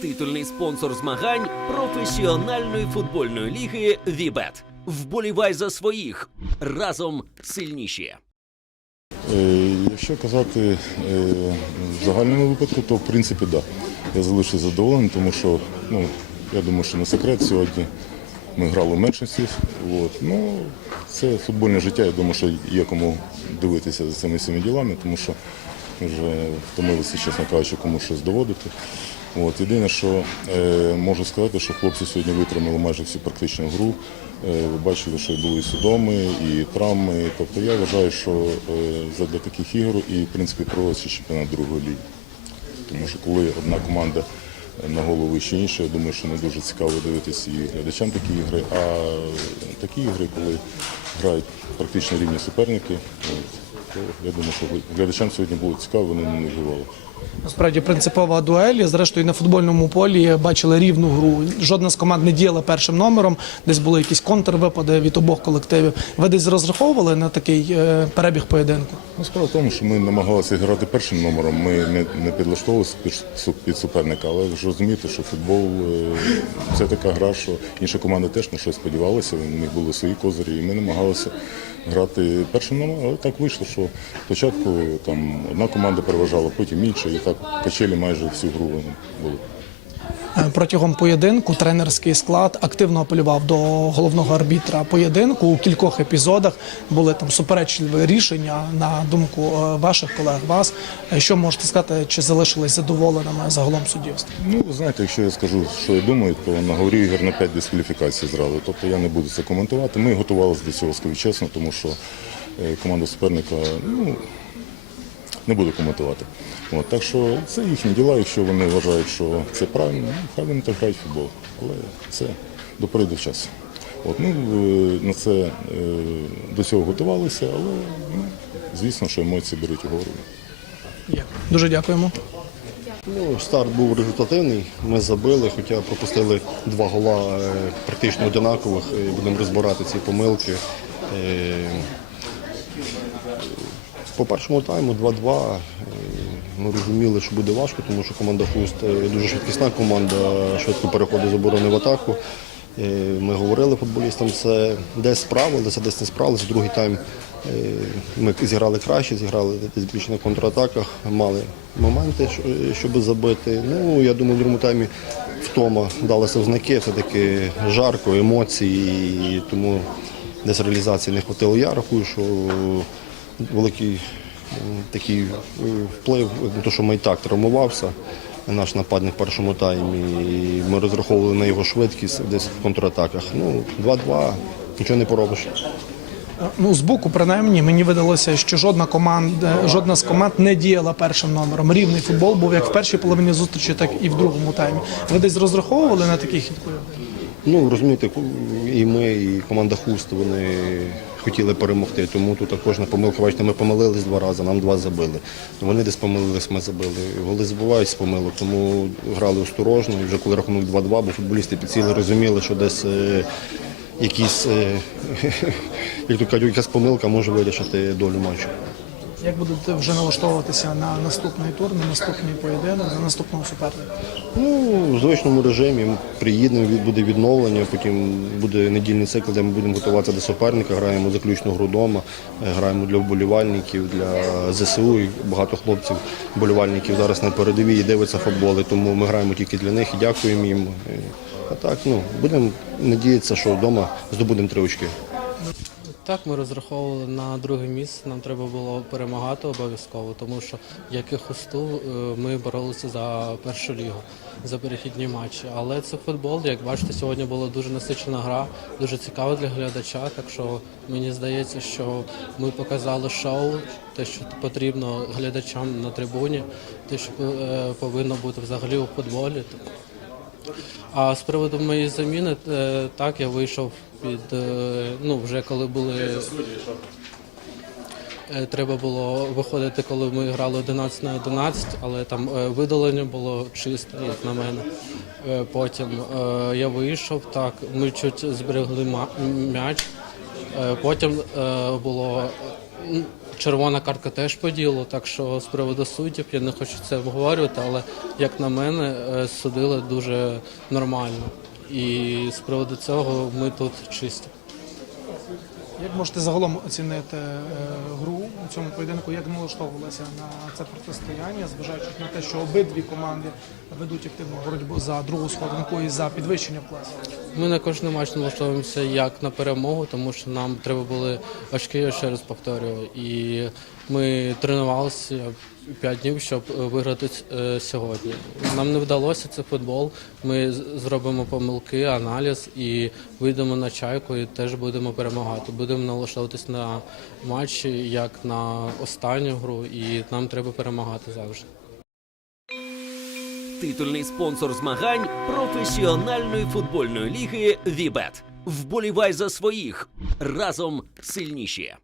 титульний спонсор змагань професіональної футбольної ліги Вібет. Вболівай за своїх разом сильніші. Е, Якщо казати е, в загальному випадку, то в принципі так. Да. Я залишився задоволений, тому що ну, я думаю, що не секрет сьогодні. Ми грали в меншості. От. Ну, це футбольне життя. Я думаю, що є кому дивитися за цими всіми ділами, тому що вже втомилися, чесно кажучи, кому щось доводити. От. Єдине, що е, можу сказати, що хлопці сьогодні витримали майже всю практичну гру. Е, ви бачили, що були і судоми, і травми. Тобто я вважаю, що е, для таких ігор і в принципі проводиться чемпіонат другої ліги. Тому що коли одна команда на голову вище інша, я думаю, що не дуже цікаво дивитися і глядачам такі ігри. А такі ігри, коли грають практично рівні суперники, от, то я думаю, що глядачам сьогодні було цікаво, вони не нервували. Насправді принципова дуель. Зрештою, на футбольному полі бачили рівну гру. Жодна з команд не діяла першим номером. Десь були якісь контрвипади від обох колективів. Ви десь розраховували на такий е, перебіг поєдинку? Ну, справа в тому, що ми намагалися грати першим номером. Ми не, не підлаштовувалися під, суперника, але ж розумієте, що футбол е, це така гра, що інші команди теж на щось сподівалися. У них були свої козирі, і ми намагалися грати першим номером. Але так вийшло, що спочатку там одна команда переважала, потім інша, і так качелі майже всю гру були. Е, Протягом поєдинку тренерський склад активно апелював до головного арбітра поєдинку. У кількох епізодах були там суперечливі рішення на думку е, ваших колег. Вас Е, що можете сказати, чи залишились задоволеними загалом суддівства? Ну, знаєте, якщо я скажу, що я думаю, то на горі ігор на 5 дискваліфікацій зразу. Тобто я не буду це коментувати. Ми готувалися до цього, скажу чесно, тому що е, команда суперника ну, не буду коментувати. От, так що це їхні діла, якщо вони вважають, що це правильно, ну, хай вони так грають в футбол. Але це до пори до часу. От, ну, е, на це е, до цього готувалися, але ну, звісно, що емоції беруть угору. Є. Дуже дякуємо. Ну, старт був результативний. Ми забили, хоча пропустили два гола практично однакових. Е, Будемо розбирати ці помилки. По першому тайму 2-2. Е, Ми розуміли, що буде важко, тому що команда Хуст е, дуже швидкісна команда, швидко переходить з оборони в атаку. Е, Ми говорили футболістам, це десь справилися, десь не справилися. Другий тайм е, ми зіграли краще, зіграли десь більше на контратаках, мали моменти, щоб забити. Ну, я думаю, в другому таймі втома далася в знаки, все-таки жарко, емоції, тому десь реалізації не хватило. Я рахую, що великий такий е, вплив, те, що Майтак травмувався. Наш нападник в першому таймі. І Ми розраховували на його швидкість десь в контратаках. Ну, 2-2, нічого не поробиш. Е, Ну, з боку, принаймні, мені видалося, що жодна команда, жодна з команд не діяла першим номером. Рівний футбол був як в першій половині зустрічі, так і в другому таймі. Ви десь розраховували на такий хід? Ну, розумієте, і ми, і команда Хуст, вони хотіли перемогти. Тому тут кожна помилка, бачите, ми помилились два рази, нам два забили. Вони десь помилились, ми забили. Голи збувають з помилок, тому грали осторожно. І вже коли рахунок 2-2, бо футболісти підсіли, розуміли, що десь е, якісь, е, як то кажуть, якась помилка може вирішити долю матчу. Як будете вже налаштовуватися на наступний тур, на наступний поєдинок, на наступного суперника? Ну, в звичному режимі приїдемо, буде відновлення, потім буде недільний цикл, де ми будемо готуватися до суперника, граємо заключну гру вдома, е, граємо для вболівальників, для ЗСУ. І багато хлопців, вболівальників зараз на передовій і дивляться футбол, і тому ми граємо тільки для них і дякуємо їм. Е, А так, ну, будемо надіятися, що вдома здобудемо три очки. Так, ми розраховували на друге місце. Нам треба було перемагати обов'язково, тому що як і хосту е, ми боролися за першу лігу, за перехідні матчі. Але це футбол. Як бачите, сьогодні була дуже насичена гра, дуже цікава для глядача. Так що мені здається, що ми показали шоу, те, що потрібно глядачам на трибуні, те, що е, повинно бути взагалі у футболі. А з приводу моєї заміни, е, так я вийшов під е, ну вже коли були. е, Треба було виходити, коли ми грали 11 на 11, але там е, видалення було чисте, як на мене. Потім я вийшов, так, ми чуть зберегли м'яч. Потім було Червона картка теж по ділу, так що з приводу суддів я не хочу це обговорювати, але як на мене, судили дуже нормально. І з приводу цього ми тут чисті. Як можете загалом оцінити е, гру у цьому поєдинку? Як налаштовувалися на це протистояння, зважаючи на те, що обидві команди ведуть активну боротьбу за другу сходинку і за підвищення в класі? Ми на кожний матч налаштовуємося як на перемогу, тому що нам треба були очки, я ще раз повторюю. І ми тренувалися 5 днів, щоб е, виграти е, сьогодні. Нам не вдалося це футбол. Ми зробимо помилки, аналіз і вийдемо на чайку і теж будемо перемагати. Будемо налаштовуватись на матчі як на останню гру, і нам треба перемагати завжди. Титульний спонсор змагань професіональної футбольної ліги Вібет. Вболівай за своїх разом сильніші.